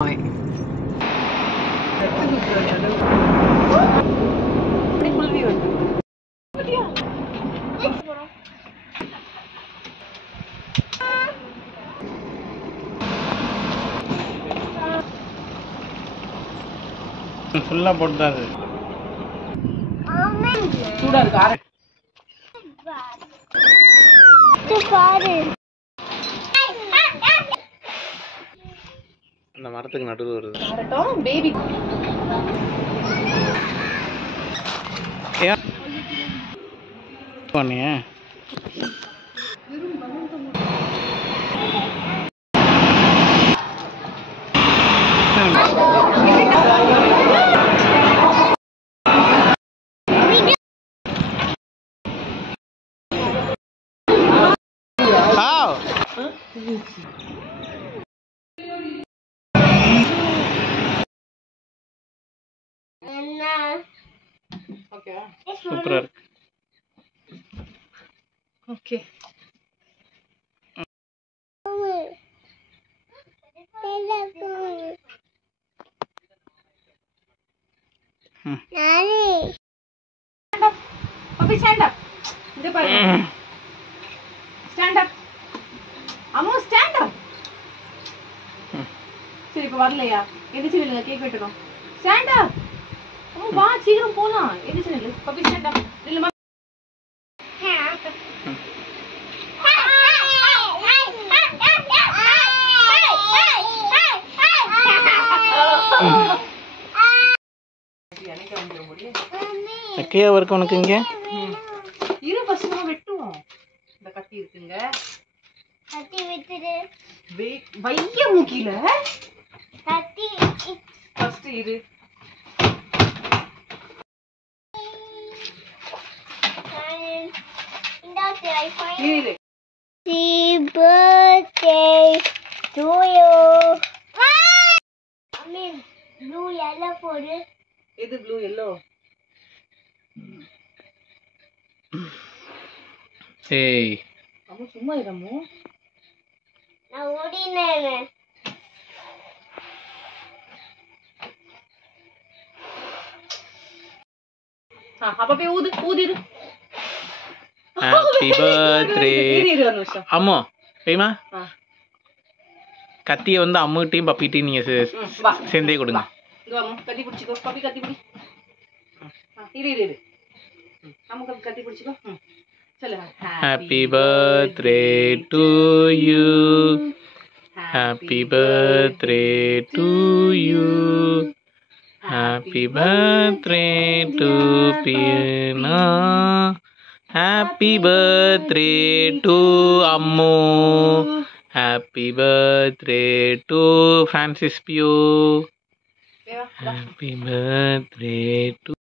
ஃபுல்லா போட்டுதான் சூடா இருக்கு அந்த மரத்துக்கு நடுவில் வருது. வரட்டும் பேபி போனியே சூப்பரா இருக்கு. Okay Papi, stand up. இங்க பாருங்க. Stand up. அம்மா stand up. சரி இப்ப வரலையா? எந்திரிச்சு நில்லுங்க கேக் வெட்டணும். Stand up. அம்மா வா சீக்கிரம் போலாம். எந்திரிச்சு நில்லு. Papi stand up. நில்லுமா. எக்கையா இருக்கு உனக்கு இங்க இரு ஃபர்ஸ்ட் நம்ம வெட்டுவோம். இந்த கத்தி இருக்குங்க. கத்தி விட்டுடு. வைய மூக்கில கத்தி ஃபர்ஸ்ட் இரு. இந்தாக்கு ஐஃபோன். இரு. Happy birthday to you. அம்மி ப்ளூ yellow போடு. எது ப்ளூ yellow? ஏய் அம்மா சும்மா இருமோ. நான் ஓடினேன். அப்ப போய் ஊதிரு. ஹாப்பி பர்த்டே அம்மோ தெரியுமா கத்தியை வந்து அம்முகிட்டையும் பப்பிட்டையும் நீங்க சேர்ந்தே கொடுங்க. கத்தி பிடிச்சிக்கோ. பப்பி கத்தி பிடி. இரு அம்மா கத்தி பிடிச்சிக்கோ. சொல்லு happy birthday to you. Happy birthday to you. Happy birthday to பியனா. Happy birthday to Ammu. Happy birthday to Francis Pio. Happy birthday to